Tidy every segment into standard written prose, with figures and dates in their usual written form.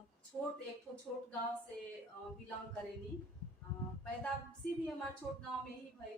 एक तो छोट गांव से बिलोंग करेनी। पैदाइशी भी हमार छोट गांव में ही भई,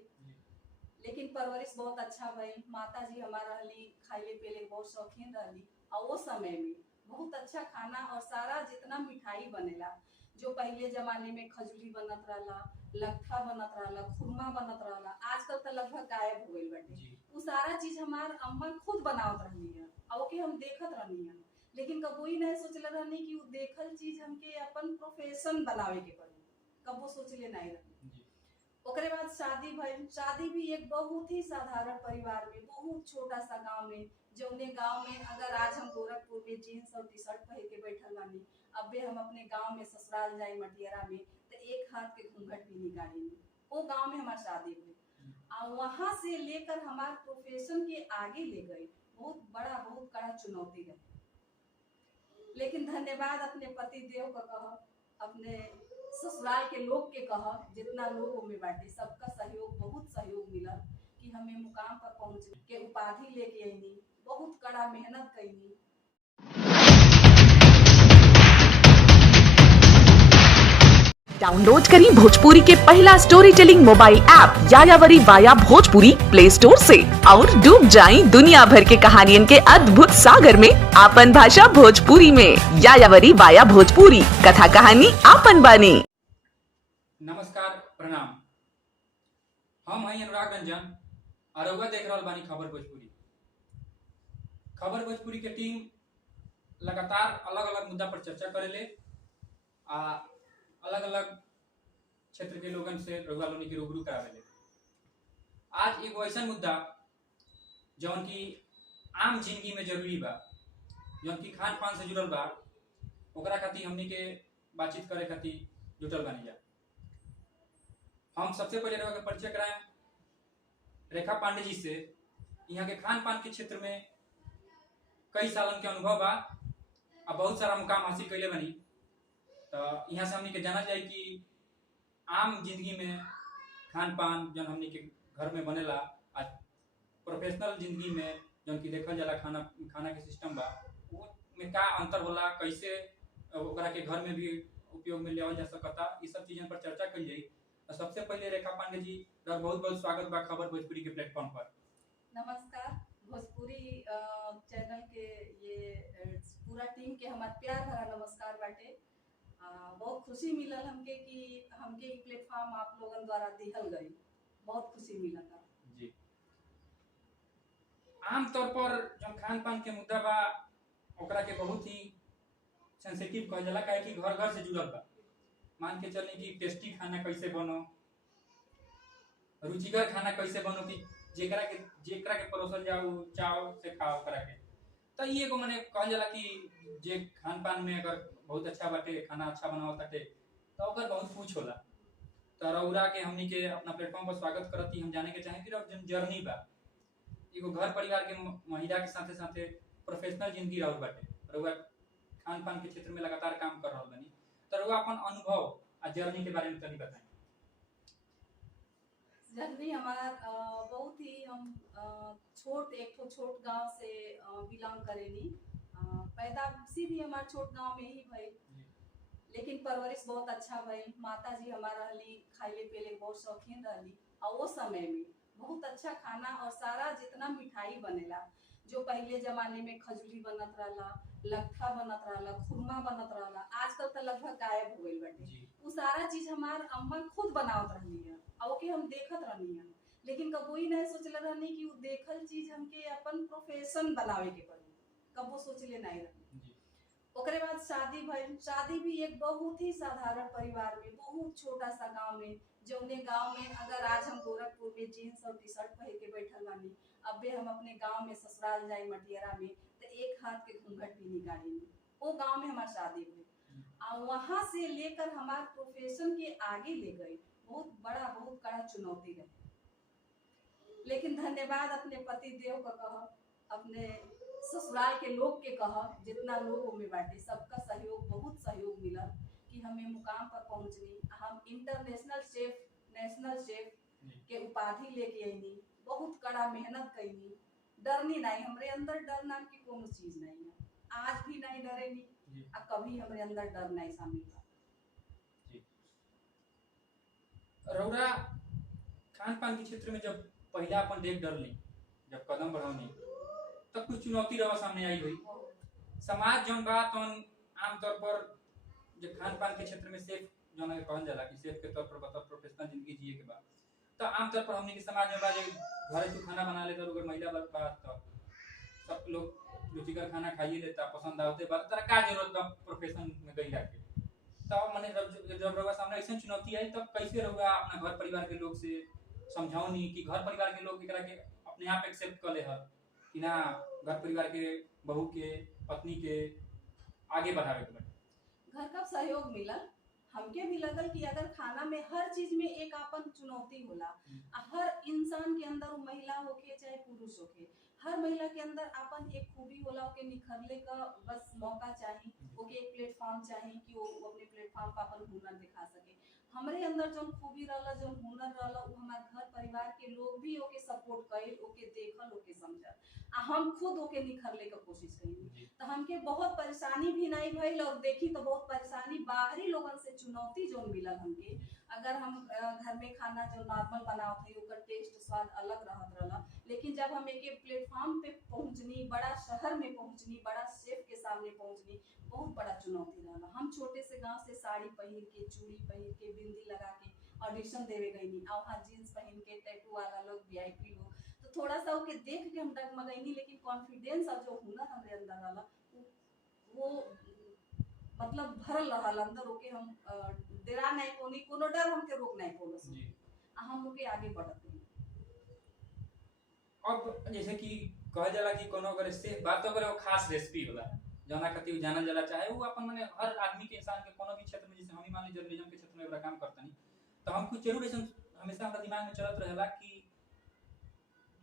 लेकिन परवरिश बहुत अच्छा भई। माता जी हमारा रहली खाइले पिले बहुत शौकीन रहली, और वो समय में बहुत अच्छा खाना और सारा जितना मिठाई बनेला, जो पहले जमाने में खजूरी बनत रहला, लट्ठा बनत रहला, खुरमा बनत रहला, आजकल तो लगभग गायब हो गइल बाटे। वो सारा चीज हमार अम्मा खुद बनावत रहली है और ओके हम देखत रहनी है। लेकिन कबो ही नहीं सोचले रहनी कि वो देखल चीज हमके अपन प्रोफेशन बनावे के पड़ी, कबो सोचले नहीं रहनी। ओकरे बाद शादी भइल। शादी भी एक बहुत ही साधारण परिवार में, बहुत छोटा सा गांव में, जौने गांव में अगर आज हम गोरखपुर में जीन्स और टी शर्ट पहन के बैठल बानी, अबे हम अपने गांव में ससुराल जाए मटियारा में तो एक हाथ के घूंघट भी निकाली में, वो गांव में हमार शादी हुई। और वहां से लेकर हमार प्रोफेशन के आगे ले गई, बहुत बड़ा बहुत कड़ा चुनौती रही। लेकिन धन्यवाद अपने पति देव का कह, अपने ससुराल के लोग के कह, जितना लोग में बाटे सबका सहयोग, बहुत सहयोग मिला कि हमें मुकाम पर पहुंचने के उपाधि लेके आईनी, बहुत कड़ा मेहनत कईनी। डाउनलोड करें भोजपुरी के पहला स्टोरी टेलिंग मोबाइल ऐप यायावरी वाया भोजपुरी प्ले स्टोर से और डूब जाएं दुनिया भर के कहानियन के अद्भुत सागर में आपन भाषा भोजपुरी में। यायावरी वाया भोजपुरी, कथा कहानी आपन बानी। नमस्कार, प्रणाम। हम हैं अनुराग रंजन और रउआ देख रहल बानी खबर भोजपुरी। खबर भोजपुरी के टीम लगातार अलग अलग मुद्दा पर चर्चा करेले आ अलग अलग क्षेत्र के लोगन से रउआ लोगन के रूबरू करावेले। आज एगो ऐसा मुद्दा जौन की आम जिंदगी में जरूरी बा, जौन की खान पान से जुड़ल बा, ओकरा खातिर हमनी के बातचीत करे खातिर जुटल बानी जा। हम सबसे पहले रउआ के परिचय कराएं रेखा पांडे जी से। यहाँ के खान पान के क्षेत्र में कई सालन के अनुभव बा और बहुत सारा मुकाम हासिल कैले बनी। तो यहाँ से हमनी के जाना जाए कि आम जिंदगी में खान पान जौन हमनी के घर में बनेला आ प्रोफेशनल जिंदगी में जौन की देखल जाला खाना के सिस्टम बा, वो में का अंतर होला, कैसे ओकरा के घर में भी उपयोग में लियावल जा सकता, ये सब चीजन पर चर्चा कल जाई। तो सबसे पहले रेखा पांडे जी का बहुत बहुत स्वागत बा खबर भोजपुरी के प्लेटफॉर्म पर। नमस्कार। भोजपुरी चैनल के ये पूरा टीम के हमार प्यार भरा नमस्कार बाटे। बहुत खुशी मिलल हमके कि हमके ई प्लेटफॉर्म आप लोगन द्वारा दिहल गई, बहुत खुशी मिला था जी। आमतौर पर जो खान पान के मुद्दा बा ओकरा के बहुत ही सेंसिटिव कहल जाला, काहे कि घर घर से जुड़ल बा। मान के चले कि टेस्टी खाना कैसे बनो, रुचिकर खाना कैसे बनो कि जेकरा के परोसल जाओ चाव से खाओ करा के। तो ये एगो माने कहल जाला कि जे खान पान में अगर बहुत अच्छा बाटे, खाना अच्छा बनावत बाटे, तो ओकर बहुत कुछ होला। तो रउरा के हमनी के अपना प्लेटफॉर्म पर स्वागत करती। हम जाने के चाहे कि जन जर्नी बा एगो घर परिवार के महिला के साथे साथे प्रोफेशनल जिंदगी रहल बाटे, रउरा खान पान के क्षेत्र में लगातार काम कर रहल बानी। तो रउरा अपन अनुभव आ जर्नी के बारे में तनी बताएं। जर्नी हमार बहुत ही हम एक तो छोट गांव से बिलोंग करेनी। पैदाइशी भी हमार छोट गांव में ही भई, लेकिन परवरिश बहुत अच्छा भई। माता जी हमारा रहली खाइले पिले बहुत शौकीन रहली, और वो समय में बहुत अच्छा खाना और सारा जितना मिठाई बनेला, जो पहले जमाने में खजूरी बनत रहला, लट्ठा बनत रहला, खुरमा बनत रहला, आजकल तो लगभग गायब हो गइल बाटे। वो सारा चीज हमार अम्मा खुद बनावत रहली है और ओके हम देखत रहनी है। लेकिन कबो ही नहीं सोचले रहनी कि वो देखल चीज हमके अपन प्रोफेशन बनावे के पड़ी, कबो सोचले नहीं रहनी। ओकरे बाद शादी भइल। शादी भी एक बहुत ही साधारण परिवार में, बहुत छोटा सा गांव में, जौने गांव में अगर आज हम गोरखपुर में जीन्स और टी शर्ट पहन के बैठल बानी, अबे हम अपने गांव में ससुराल जाए मटियारा में तो एक हाथ के घूंघट भी निकाली में, वो गांव में हमार शादी हुई। और वहां से लेकर हमार प्रोफेशन के आगे ले गई, बहुत बड़ा बहुत कड़ा चुनौती रही। लेकिन धन्यवाद अपने पति देव का कह, अपने ससुराल के लोग के कह, जितना लोग में बाटे सबका सहयोग, बहुत सहयोग मिला कि हमें मुकाम पर पहुंचनी। हम इंटरनेशनल शेफ, नेशनल शेफ के उपाधि लेके आईनी, बहुत कड़ा मेहनत कईनी, डरनी नहीं। हमरे अंदर डर नाम की कोनो चीज नहीं है, आज भी नहीं डरेनी। जी। आ कभी हमरे अंदर डर नहीं शामिल बा। जी। रउरा खान पान के क्षेत्र में जब पहला अपन देख डरली, जब कदम बढ़ौनी, तब कुछ चुनौती रवा सामने आई हुई। समाज जौन बा तौन आमतौर पर जो खान पान के क्षेत्र में सेफ जौन है कहल जाला कि सेफ के तौर पर बता प्रोफेशनल जिंदगी जिए के बा, तो आमतौर पर हमने के समाज में बा जे घरे तू खाना बना लेता, अगर महिला बात तो सब लोग रुचिकर खाना खाइए लेता, पसंद आवते बा, तोरा का जरूरत बा प्रोफेशन में गइला के। तब माने जब रउआ सामने ऐसा चुनौती आई तब कैसे रउआ अपना घर परिवार के लोग से समझाओनी कि घर परिवार के लोग एकरा के अपने आप एक्सेप्ट कर ले हर कि ना घर परिवार के बहू के पत्नी के आगे बढ़ावे के बा। घर का सहयोग मिलल, हमके भी लगल कि अगर खाना में हर चीज में एक आपन चुनौती होला। हर इंसान के अंदर, वो महिला होके चाहे पुरुष होके, हर महिला के अंदर आपन एक खूबी होला, ओके निखरले का बस मौका चाहिए, ओके एक प्लेटफॉर्म चाहिए कि वो अपने प्लेटफॉर्म पर अपन हुनर दिखा सके। हमरे अंदर जो खूबी रहला, जो हुनर रहला, वो हमार घर परिवार के लोग भी ओके सपोर्ट कइल, ओके देखल, ओके समझल, आ हम खुद ओके निखरले का कोशिश कइली। तो हमके बहुत परेशानी भी नहीं भइल, और देखी तो बहुत परेशानी बाहरी लोगन से चुनौती जो मिलल हमके। अगर हम घर में खाना जो नॉर्मल बनावत हई ओकर टेस्ट स्वाद अलग रहत रहला, लेकिन जब हम एक प्लेटफॉर्म पे पहुंचनी, बड़ा शहर में पहुंचनी, बड़ा शेफ के सामने पहुंचनी, बहुत बड़ा चुनौती रहला। हम छोटे से गांव से साड़ी पहिर के, चूड़ी पहिर के, बिंदी लगा के ऑडिशन देवे गईनी, और वहाँ जीन्स पहन के, टैटू वाला लोग, वीआईपी लोग, तो थोड़ा सा ओके देख के हम डगमगईनी, लेकिन कॉन्फिडेंस और जो हुनर हमरे अंदर रहला वो मतलब भरल रहल अंदर, ओके हम डरा नहीं पोनी, कोनो डर हमके रोक नहीं पोलस, हम ओके आगे बढ़त रही। अब जैसे कि कहल जाला कि कोनो अगर सेफ बात अगर वो खास रेसिपी होला जौना खातिर जानल जाला, चाहे वो अपन माने हर आदमी के इंसान के कोनो भी क्षेत्र में, जैसे हम ही मान ली जर्नलिज्म के क्षेत्र में बड़ा काम करतनी, तो हम कुछ जरूर ऐसा हमेशा हमारे दिमाग में चलत रहेला कि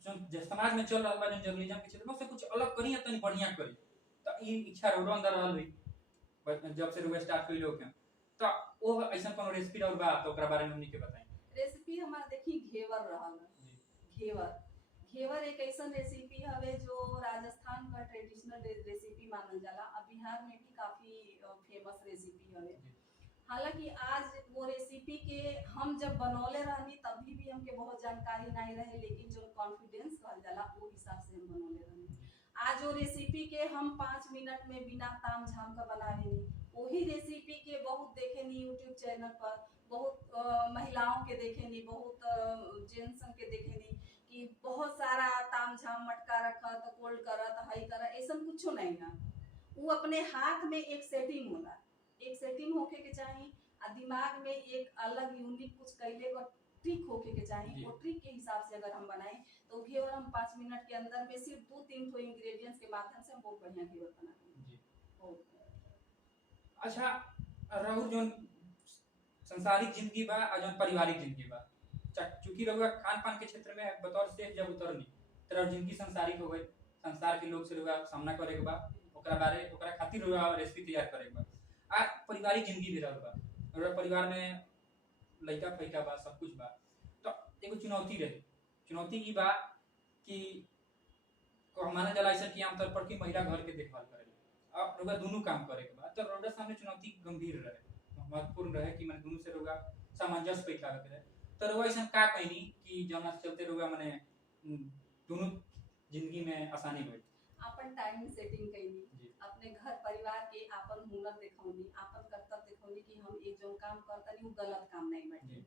जो समाज में चल रहा बा जर्नलिज्म के क्षेत्र में उससे कुछ अलग करी या तनी बढ़िया करी। तो ये इच्छा रोड अंदर रहल हुई जब से रुआ स्टार्ट कइलो के, तो वो ऐसा कोनो रेसिपी और बा तो ओकरा बारे में हमनी के बताई। रेसिपी हमार देखी घेवर रहल। घेवर घेवर एक ऐसा रेसिपी हवे जो राजस्थान का ट्रेडिशनल रेसिपी मानल जाला, अब बिहार में भी काफी फेमस रेसिपी हवे। हालांकि आज वो रेसिपी के हम जब बनौले रहनी तभी भी हमके बहुत जानकारी नहीं रहे, लेकिन जो कॉन्फिडेंस कहल जाला वो हिसाब से हम बनौले रहनी। आज वो रेसिपी के हम 5 मिनट में बिना ताम झाम का बनावेनी, वही रेसिपी के बहुत देखेनी यूट्यूब चैनल पर, बहुत महिलाओं के देखेनी, बहुत जेंट्स के देखेनी कि बहुत सारा ताम झाम मटका रखत, कोल्ड करत, हई करत, ऐसा कुछ नहीं है। वो अपने हाथ में एक सेटिंग होला, एक सेटिंग होके के चाहिए, आ दिमाग में एक अलग यूनिक कुछ कैले का ट्रिक होके के चाहिए। वो ट्रिक के हिसाब से अगर हम बनाएं तो घेवर हम 5 मिनट के अंदर में सिर्फ 2-3 ठो इंग्रेडिएंट्स के माध्यम से हम बहुत बढ़िया घेवर बना लेंगे। अच्छा, राहुल जोन संसारिक जिंदगी बा और जोन पारिवारिक जिंदगी बा, चूंकि रहुआ खान पान के क्षेत्र में बतौर शेफ जब उतरनी तो जिंदगी संसारिक हो गई, संसार के लोग से रहुआ सामना करे के बा, ओकरा खातिर रहुआ रेसिपी तैयार करे के बा। आ पारिवारिक जिंदगी भी रहल बा, रहुआ परिवार में लइका फइका बा, सब कुछ बा, तो एगो चुनौती रही। चुनौती ई बा कि माना जाला ऐसा कि आमतौर पर कि महिला घर के देखभाल करेला, अब रहुआ दोनों काम करे के बा, तो रहुआ सामने चुनौती गंभीर रहे, महत्वपूर्ण रहे कि माने दोनों से रहुआ सामंजस्य बैठावे के रहे। तो रहुआ ऐसा का कहनी कि जौना चलते रहुआ माने दोनों जिंदगी में आसानी भइल? अपन टाइम सेटिंग कइनी, अपने घर परिवार के आपन हुनर दिखौनी, आपन कर्तव्य दिखौनी कि हम एक जो काम करतनी वो गलत काम नहीं बाटे।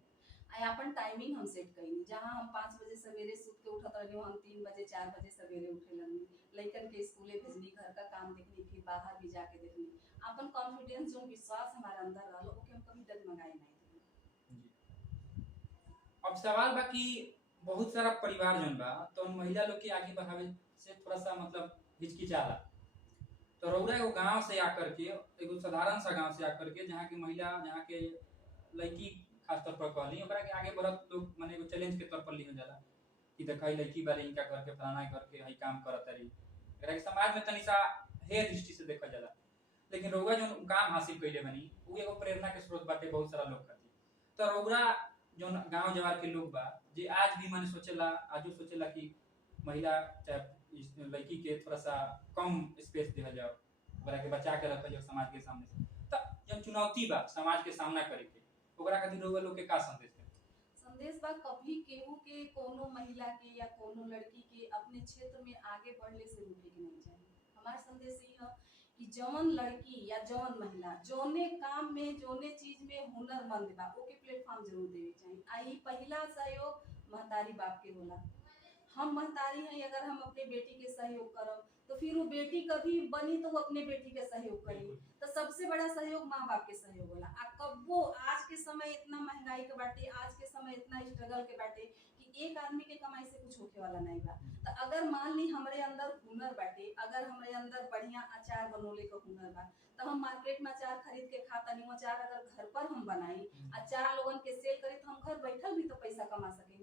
आ अपन टाइमिंग हम सेट कइनी, जहां हम 5 बजे सवेरे सुत के उठत रहनी, हम 3 बजे 4 बजे सवेरे उठे लगनी, लइकन के स्कूले भेजनी, घर का काम देखनी, फिर बाहर भी जाके देखनी। अपन कॉन्फिडेंस जो विश्वास हमारे अंदर रहलो ओके हम कभी डगमगाए नहीं थे। अब सवाल बा कि बहुत सारा परिवार जन बा तो महिला लोग के आगे बढ़ावे से थोड़ा सा मतलब हिचकिचाला, तो रउरा एगो गांव से आकर के, एगो साधारण सा गांव से आकर के, जहाँ की महिला, जहाँ के लड़की खास तौर पर कहली ओकरा के आगे बढ़त लोग माने एगो चैलेंज के तौर पर लिहल जाला कि देखई लड़की बारे इनका घर के फलाना घर के हई काम करत रही, एकरा के समाज में तनी सा हे दृष्टि से देखल जाला। लेकिन रउरा जो काम हासिल कइले बनी उ एगो प्रेरणा के स्रोत बाटे बहुत सारा लोग खातिर। तो रउरा जो गांव जवार के लोग बा जे आज भी माने सोचेला, आजो सोचेला कि महिला चाहे लड़की के थोड़ा सा कम स्पेस दिया जाओ, ओकरा के बचा के रखल जाओ समाज के सामने से। त जब चुनौती बा समाज के सामना करे के, ओकरा खातिर रउआ लोग के का संदेश है? संदेश बा कभी केहू के कोनो महिला के या कोनो लड़की के अपने क्षेत्र में आगे बढ़ले से रुके के नहीं चाहिए। हमार संदेश ये है कि जौन लड़की या जौन महिला जौने काम में जौने चीज में हुनरमंद बा ओके प्लेटफॉर्म जरूर देवे चाहिए। आई पहला सहयोग महतारी बाप के होला। हम महतारी हैं, अगर हम अपने बेटी के सहयोग करब तो फिर वो बेटी कभी बनी तो वो अपने बेटी के सहयोग करी। तो सबसे बड़ा सहयोग माँ बाप के सहयोग होला। आ कब्बो आज के समय इतना महंगाई के बाटे, आज के समय इतना स्ट्रगल के बाटे कि एक आदमी के कमाई से कुछ होके वाला नहीं बा। तो अगर मान ली हमरे अंदर हुनर बाटे, अगर हमरे अंदर बढ़िया अचार बनोले का हुनर बा, तो हम मार्केट में अचार खरीद के खाता नहीं, अचार अगर घर पर हम बनाई, अचार लोगन के सेल करी तो हम घर बैठल भी तो पैसा कमा सकेंगे।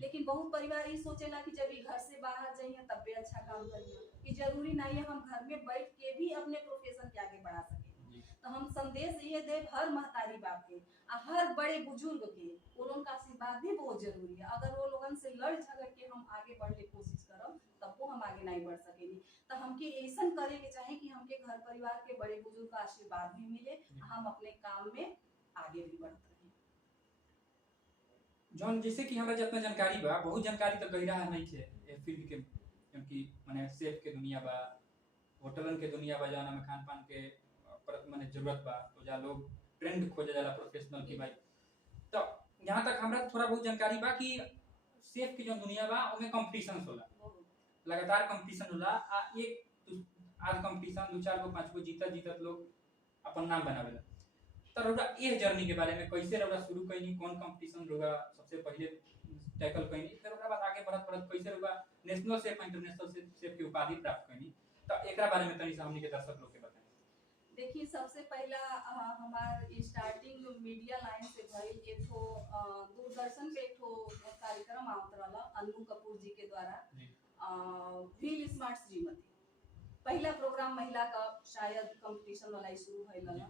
लेकिन बहुत परिवार ये सोचेला कि जब ये घर से बाहर जाइए तब भी अच्छा काम करिए, कि जरूरी नहीं है हम घर में बैठ के भी अपने प्रोफेशन के आगे बढ़ा सकें। तो हम संदेश ये दे हर महतारी बाप के, हर बड़े बुजुर्ग के, वो लोगों का आशीर्वाद भी बहुत जरूरी है। अगर वो लोगन से लड़ झगड़ के हम आगे बढ़ने की कोशिश करब तब वो हम आगे नहीं बढ़ सकेंगे। तो हमके ऐसा करे के चाहे कि हमके घर परिवार के बड़े बुजुर्ग का आशीर्वाद भी मिले, हम अपने काम में आगे भी बढ़ते रहे। जौन जैसे कि हमरा जितना जानकारी बा, बहुत जानकारी तो गहिरा नहीं है ए फील्ड के, क्योंकि माने शेफ के दुनिया बा, होटलन के दुनिया बा, जाना में खान पान के परत माने जरूरत बा, तो जा लोग ट्रेंड खोजे जाला प्रोफेशनल की भाई। तो यहाँ तक हमरा थोड़ा बहुत जानकारी बा कि शेफ की जो दुनिया बा ओमे कंपटीशन होला, लगातार कंपटीशन होला। आ एक आज कंपटीशन 2 4 गो 5 गो जीतत लोग अपन नाम बनावेला। तो रउरा ए जर्नी के बारे में कैसे रउरा शुरू कइनी, कौन कंपटीशन रउरा सबसे पहले टैकल कइनी, फिर ओकरा बाद आगे बढ़त कैसे रउरा नेशनल शेफ इंटरनेशनल शेफ की उपाधि प्राप्त कइनी, तो एकरा बारे में तनी सा हमनी के दर्शक लोग के बताएं। देखिए सबसे पहला हमार स्टार्टिंग मीडिया लाइन से भइल एक ठो दूरदर्शन पे एक ठो कार्यक्रम आवत रहला अन्नू कपूर जी के द्वारा, व्हील स्मार्ट श्रीमती। पहला प्रोग्राम महिला का शायद कंपटीशन वाला शुरू भइल रहला।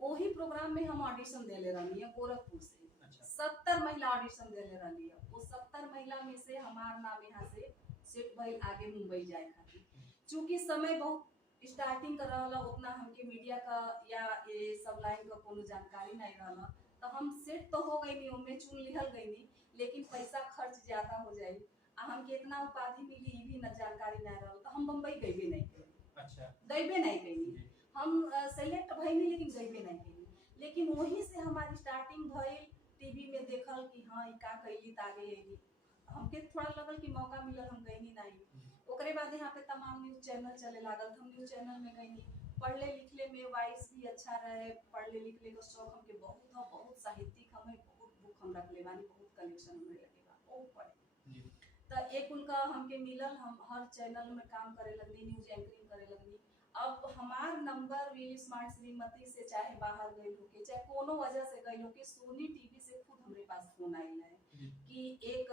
वही प्रोग्राम में हम ऑडिशन देले रहनी है गोरखपुर से। 70 महिला ऑडिशन देले रहनी है। वो 70 महिला में से हमार नाम यहाँ से सेट भइल आगे मुंबई जाए खातिर। चूंकि समय बहुत स्टार्टिंग कर रहला, उतना हमके मीडिया का या ये सब लाइन का कोनो जानकारी नहीं रहला, तो हम सेट तो हो गई नहीं, उनमें चुन लिहल गई नहीं, लेकिन पैसा खर्च ज्यादा हो जाए आ हमके इतना उपाधि मिली ये भी न जानकारी नहीं रहल, तो हम बम्बई गईबे नहीं करी। अच्छा, गईबे नहीं करी, हम सेलेक्ट भइनी लेकिन गईबे नहीं करी। लेकिन वहीं से हमारी स्टार्टिंग भइल, टीवी में देखल कि हाँ का कैली त आगे आएगी, हमके थोड़ा लगल कि मौका मिलल, हम गईनी नहीं। ओकरे बाद यहाँ पे तमाम न्यूज चैनल चले लागल, हम न्यूज चैनल में गईनी। पढ़ले लिखले में वाइस भी अच्छा रहे, पढ़ले लिखले का शौक हमके बहुत साहित्यिक हम बहुत बुक हम रख ले बानी, बहुत कलेक्शन हमरे लगे बा बहुत पढ़े। तो एक उनका हमके मिलल, हम हर चैनल में काम करे लगनी, न्यूज एंकरिंग करे लगनी। अब हमार नंबर व्हील स्मार्ट श्रीमती से चाहे बाहर गई होके, चाहे कोनो वजह से गई होके, सोनी टीवी से खुद हमरे पास फोन आइल है कि एक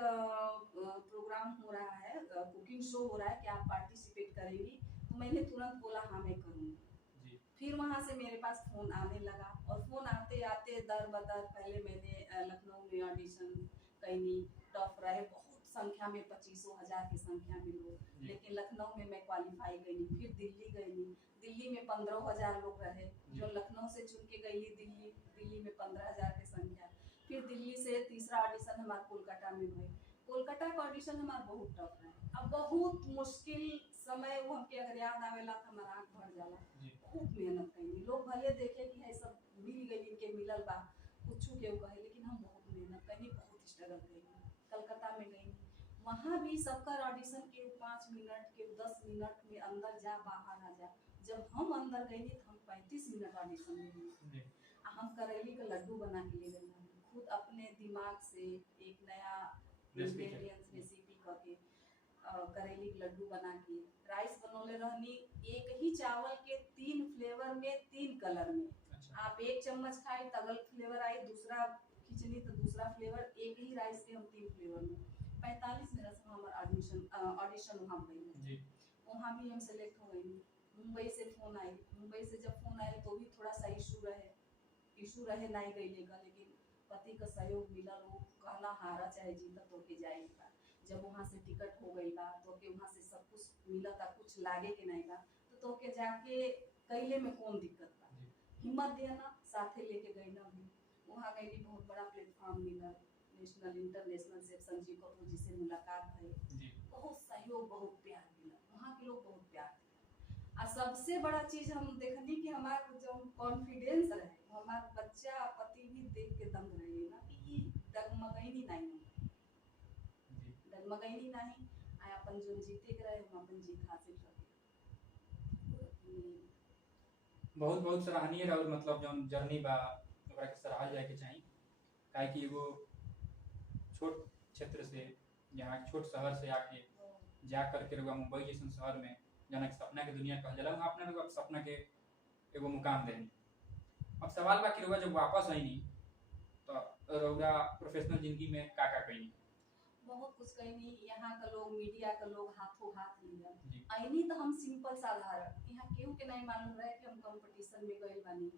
प्रोग्राम हो रहा है, कुकिंग शो हो रहा है, क्या आप पार्टिसिपेट करेंगी? तो मैंने तुरंत बोला हाँ मैं करूँगी। फिर वहाँ से मेरे पास फोन आने लगा, और फोन आते आते दर बदर पहले मैंने लखनऊ में ऑडिशन कईनी, टफ रहे बहुत संख्या में, 25,000 की संख्या में लोग, लेकिन लखनऊ में मैं क्वालिफाई गई। फिर दिल्ली गई, दिल्ली में 15,000 लोग रहे, जो लखनऊ से चुन के गई दिल्ली में 15,000 की संख्या। फिर दिल्ली से तीसरा ऑडिशन हमारा कोलकाता में हुई। कोलकाता का ऑडिशन हमारा बहुत टफ है, अब बहुत मुश्किल समय वो हमके अगर याद आवेला तो हमारा आँख भर जाला। खूब मेहनत कईनी, लोग भले देखे कि है सब मिल गई, इनके मिलल बा कुछ के कहे, लेकिन हम बहुत मेहनत कईनी, बहुत स्ट्रगल कईनी। कलकत्ता में गई, वहाँ भी सबका ऑडिशन के 5 मिनट के 10 मिनट में अंदर जा बाहर आ जा। जब हम अंदर गई तो हम 35 मिनट ऑडिशन में हम करेली का लड्डू बना के ले गए, खुद अपने दिमाग से एक नया इंग्रेडिएंट्स रेसिपी करके करेली का लड्डू बना के राइस बनौले रहनी। एक ही चावल के 3 फ्लेवर में 3 कलर में। आप 1 चम्मच खाए तो अगल फ्लेवर आई, दूसरा खिचड़ी तो दूसरा फ्लेवर, एक ही राइस के हम 3 फ्लेवर में। 45 मिनट में हमारा ऑडिशन वहाँ गई, वहाँ भी हम सेलेक्ट हो गई। मुंबई से फोन आई, मुंबई से जब फोन आए तो भी थोड़ा सा इशू रहे नहीं गई लेगा, लेकिन पति का सहयोग मिला, वो कहना हारा चाहे जीता तो के जाएगा। जब वहाँ से टिकट हो गई बा तो के वहाँ से सब कुछ मिला था, कुछ लागे के नहीं बा तो के जाके कैले में कौन दिक्कत बा, हिम्मत देना, साथे लेके गईना भी वहाँ गई, बहुत बड़ा प्लेटफॉर्म मिला, नेशनल इंटरनेशनल से संजीव कपूर जी से मुलाकात भई, बहुत सहयोग, बहुत प्यार मिला, वहाँ के लोग बहुत प्यार दिया। और सबसे बड़ा चीज हम देखनी कि हमारा जो कॉन्फिडेंस रहे, हमारा बच्चा पति भी देख के दंग रहे ना कि डगमगैनी नहीं, डगमगैनी नहीं, आ अपन जो जीते के रहे हम अपन जीत हासिल कर। बहुत बहुत सराहनीय और मतलब जो जर्नी बा ओकरा के सराहल जाए के चाहिए, काहे कि एगो छोट क्षेत्र से, यहाँ छोट शहर से आके जा करके रउआ मुंबई जैसन शहर में जना के सपना के दुनिया कहल जाला, वहाँ अपना रउआ सपना के एगो मुकाम देनी। अब सवाल बा कि रउआ जब वापस आईनी तो रउआ प्रोफेशनल जिंदगी में का कईनी? बहुत कुछ कहनी, यहाँ का लोग, मीडिया का लोग हाथों हाथ लिया आईनी, तो हम सिंपल साधारण, यहाँ केहू के नहीं मालूम रहे कि हम कंपटीशन में गइल बानी,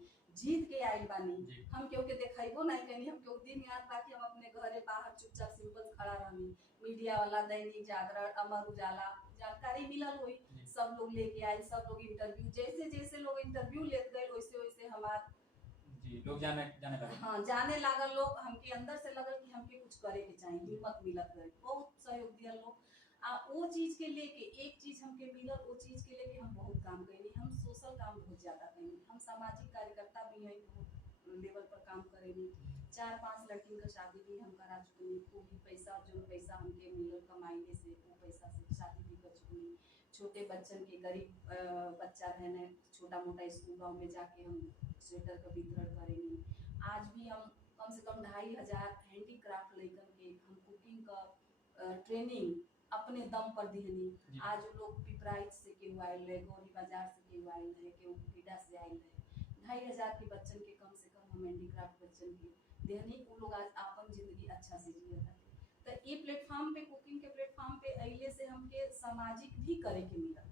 जीत के आइल बानी, हम केहू के देखाइबो नहीं कहनी, हम केहू दिन याद बा कि हम अपने घरे बाहर चुपचाप सिंपल खड़ा रहनी, मीडिया वाला दैनिक जागरण, अमर उजाला, जानकारी मिलल हुई, सब लोग लेके आए, सब लोग इंटरव्यू, जैसे जैसे लोग इंटरव्यू लेते गए वैसे वैसे हमार लोग जाने लगे, हाँ जाने लागल लोग, हमके अंदर से लगल कि हमके कुछ करे के चाहिए, हिम्मत मिलत गए, बहुत सहयोग दिया लोग। वो चीज के लेके एक चीज हमके मिलल, वो चीज के लेके हम बहुत काम करेंगे, हम सोशल काम बहुत ज्यादा करेंगे, हम सामाजिक कार्यकर्ता भी हैं, बहुत लेवल पर काम करेंगे, 4-5 लड़कियों का शादी भी हम करा चुके, वो भी पैसा, जो पैसा हमके मिलल कमाईने से, वो पैसा से शादी भी कर चुके, छोटे बच्चन के, गरीब बच्चा रहने छोटा मोटा स्कूल गाँव में जाके हम स्वेटर का वितरण करेंगे। आज भी हम कम से कम 2500 हैंडीक्राफ्ट लेकर के हम कुकिंग का ट्रेनिंग अपने दम पर दिहनी। आज लोग पिपराइच से केहू आयल रहे, गौरी बाजार से केहू आयल रहे, केहू पीड़ा से आयल रहे, 2500 के बच्चन के कम से कम हम हैंडीक्राफ्ट बच्चन के देहनी, वो लोग आज अपन जिंदगी अच्छा से जिया रहे। तो ये प्लेटफॉर्म पे, कुकिंग के प्लेटफॉर्म पे अइले से हमके सामाजिक भी करे के मिला,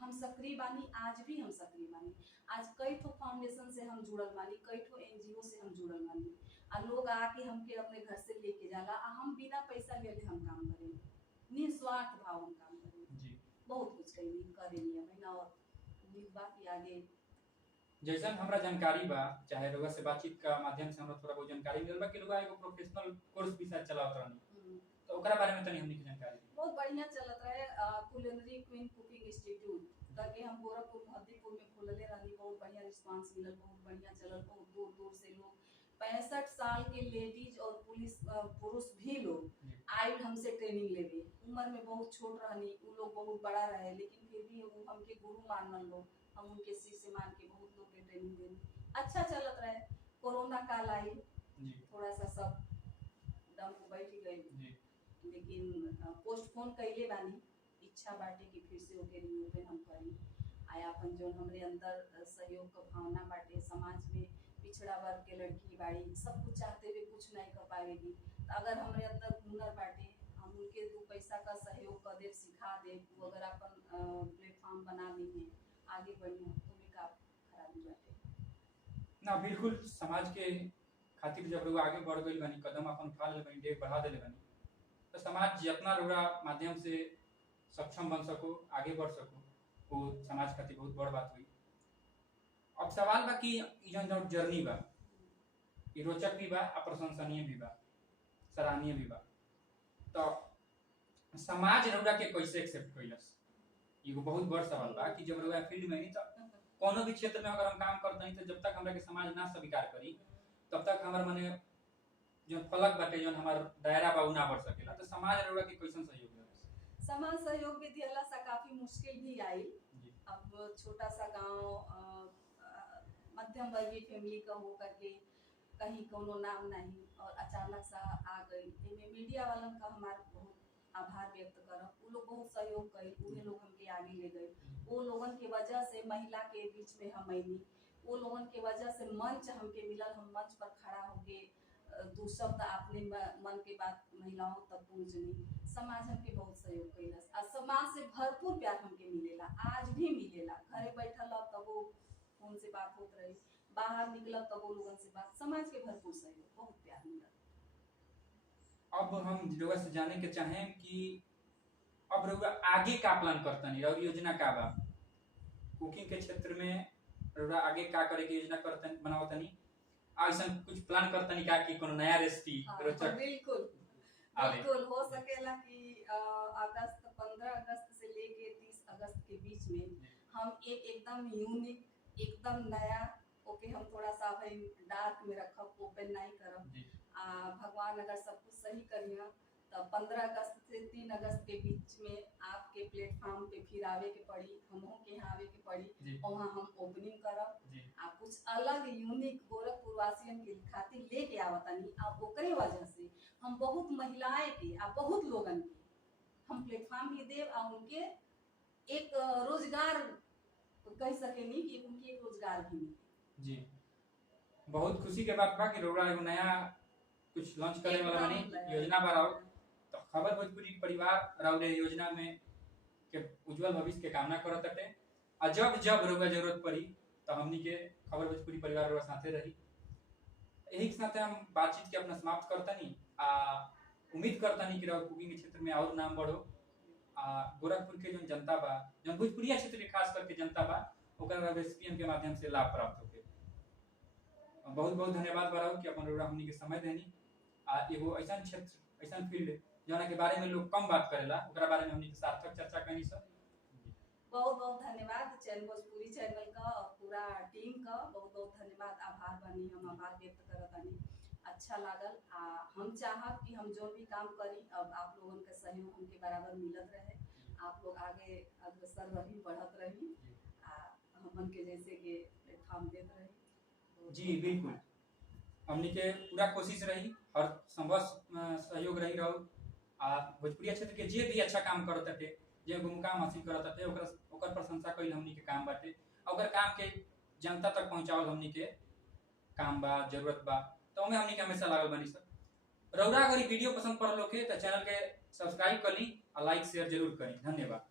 हम सक्रिय बानी, आज भी हम सक्रिय बानी। आज कई ठो फाउंडेशन से हम जुड़ल बानी, कई ठो एनजीओ से हम जुड़ल बानी, आ लोग आके हमके अपने घर से लेके जाला, हम बिना पैसा लेले हम काम करेंगे, निस्वार्थ भाव हम काम करेंगे, बहुत कुछ करेंगे महीना, और उम्मीद बा कि आगे जैसन हमरा जानकारी बा, चाहे रउआ से बातचीत का माध्यम से हमरा थोड़ा बहुत जानकारी मिलल बा कि रउआ एगो प्रोफेशनल कोर्स भी शायद चलावत रहनी, तो ओकरा बारे में तनी हमनी के जानकारी दी। बहुत बढ़िया चलत रहे, कुलिनरी क्वीन कुकिंग इंस्टीट्यूट करके हम गोरखपुर मोहद्दीपुर में खोलले रहनी, बहुत बढ़िया रिस्पांस मिलल, बहुत बढ़िया चलल, बहुत दूर दूर से लोग, 65 साल के लेडीज और पुरुष भी लोग आए हमसे ट्रेनिंग लेवे, उम्र में बहुत छोट रहनी, वो लोग बहुत बड़ा रहे, लेकिन फिर भी वो हमके गुरु मानल लोग, हम उनके शिष्य मान के बहुत लोग के ट्रेनिंग देनी, अच्छा चलत रहे। कोरोना काल आई, थोड़ा सा सब दम बैठ गई, लेकिन पोस्टपोन कैले बानी, इच्छा बाटे कि फिर से ओके रिन्यूअल हम करी, आया अपन जो हमरे अंदर सहयोग का भावना बाटे, समाज में पिछड़ा वर्ग के लड़की बाड़ी, सब कुछ चाहते हुए कुछ नहीं कर पाएगी, तो अगर हमरे अंदर हुनर बाटे, हम उनके 2 पैसा का सहयोग कर दे, सिखा दे, वो अगर अपन प्लेटफॉर्म बना ली है, आगे बढ़िया, तो भी का खराबी बाटे ना। बिल्कुल समाज के खातिर जब लोग आगे बढ़ गई बानी, कदम अपन उठा ले बानी, डेग बढ़ा देले बानी, तो समाज जितना रउरा माध्यम से सक्षम बन सको, आगे बढ़ सको, वो समाज खातिर बहुत बड़ बात हुई। अब सवाल बा कि जो जर्नी बा, ये रोचक भी बा, प्रशंसनीय भी बा, सराहनीय भी बा, तो समाज रउरा के कैसे एक्सेप्ट कइलस? एगो बहुत बड़ सवाल बा कि जब रउरा फील्ड में नहीं, तो कोनो भी क्षेत्र में अगर हम काम करते हैं, तो जब तक हमरा के समाज ना स्वीकार करी, तब तक हमार मने जो फलक बाटे, जो हमार दायरा बा, ना बढ़ सकेला। तो समाज रउरा के कैसन सहयोग देला? समाज सहयोग भी दिला सा काफी मुश्किल भी आई। अब छोटा सा गांव, मध्यम वर्गीय फैमिली का हो करके, कहीं कोनो नाम नहीं, और अचानक सा आ गई, इनमें मीडिया वालन का हमारा बहुत आभार व्यक्त करब, वो लोग बहुत सहयोग कई, उन्हें लोग हमके आगे ले गए, वो लोगन के वजह से महिला के बीच में हम आईनी, वो लोगन के वजह से मंच हमके मिलल, हम मंच पर खड़ा होके 2 शब्द अपने मन के बात महिलाओं तक पहुँचनी, समाज हमके बहुत सहयोग कैलस, और समाज से भरपूर प्यार हमके मिलेला, आज भी मिलेला, घरे बैठल तब वो फोन से बात होत रही, बाहर निकलब तब वो लोगन से बात, समाज के भरपूर सहयोग, बहुत प्यार मिला। अब हम रउआ से जाने के चाहें कि अब रउआ आगे का प्लान करतनी, और योजना का बा? कुकिंग के क्षेत्र में रउरा आगे का करे के योजना करतन बनावतनी ऐसा कुछ प्लान करतनी का कि कोनो नया रेसिपी रोचक बिल्कुल आवे। बिल्कुल हो सकेला कि अगस्त 15 अगस्त से लेके 30 अगस्त के बीच में हम एक एकदम यूनिक एकदम नया ओके हम थोड़ा सा भाई डार्क में रखब, ओपन नहीं करब। जी भगवान अगर सब कुछ सही करिया तो 15 अगस्त से 3 अगस्त के बीच में आपके प्लेटफॉर्म पे फिर आवे के पड़ी, हमहू के यहाँ आवे के पड़ी, जी वहाँ हम ओपनिंग करब। जी कुछ अलग यूनिक गोरखपुर वासियन के खातिर लेके आवतनी। आप ओकरे वजह से हम बहुत महिलाएं के बहुत लोगन के हम प्लेटफॉर्म भी देव और उनके एक रोजगार कह सकेनी कि उनके एक रोजगार भी मिले। जी बहुत खुशी के बात बा कि रउरा एगो नया कुछ लॉन्च करे वाला बानी योजना बनाओ। तो खबर भोजपुरी परिवार राउरे योजना में के उज्जवल भविष्य के कामना करत हटे। आ जब जब रउरा जरूरत पड़ी तो हमनी के खबर भोजपुरी परिवार रउरा साथे रही। यही के साथ हम बातचीत के अपना समाप्त करतनी। उम्मीद करतनी कि रउरा कुकिंग के क्षेत्र में और नाम बढ़ो। गोरखपुर के जो जनता बा, जो भोजपुरिया क्षेत्र के खास करके जनता बा, ओकरा रेसिपी के माध्यम से लाभ प्राप्त होके। बहुत बहुत धन्यवाद बाराऊ कि अपन रउरा हमनी के समय देनी। एगो ऐसा क्षेत्र ऐसा फील्ड जौना के बारे में लोग कम बात करेला, ओकरा बारे में हमनी के सार्थक चर्चा करनी सर। बहुत बहुत धन्यवाद चैनल भोजपुरी चैनल का और पूरा टीम का बहुत बहुत धन्यवाद। आभार बानी, हम आभार व्यक्त करत बानी। अच्छा लागल। हम चाहब कि हम जो भी काम करी अब आप लोगन के सहयोग हमके बराबर मिलत रहे, आप लोग आगे अग्रसर रही, बढ़त रही, हमन के जैसे के प्लेटफॉर्म देत रही। जी बिल्कुल, हमनी के पूरा कोशिश रही, हर संभव सहयोग रही रहो। भोजपुरिया क्षेत्र के जे भी अच्छा काम करत हटे, जे मुकाम हासिल करत हटे, ओकर प्रशंसा कइल हमनी के काम बाटे। ओकर काम के जनता तक पहुंचावल हमनी के काम बा, जरूरत बा। तो हमें हमनी के हमेशा लागल बानी सर। रउरा अगर वीडियो पसंद पड़ल होखे तो चैनल के सब्सक्राइब करी और लाइक शेयर जरूर करी। धन्यवाद।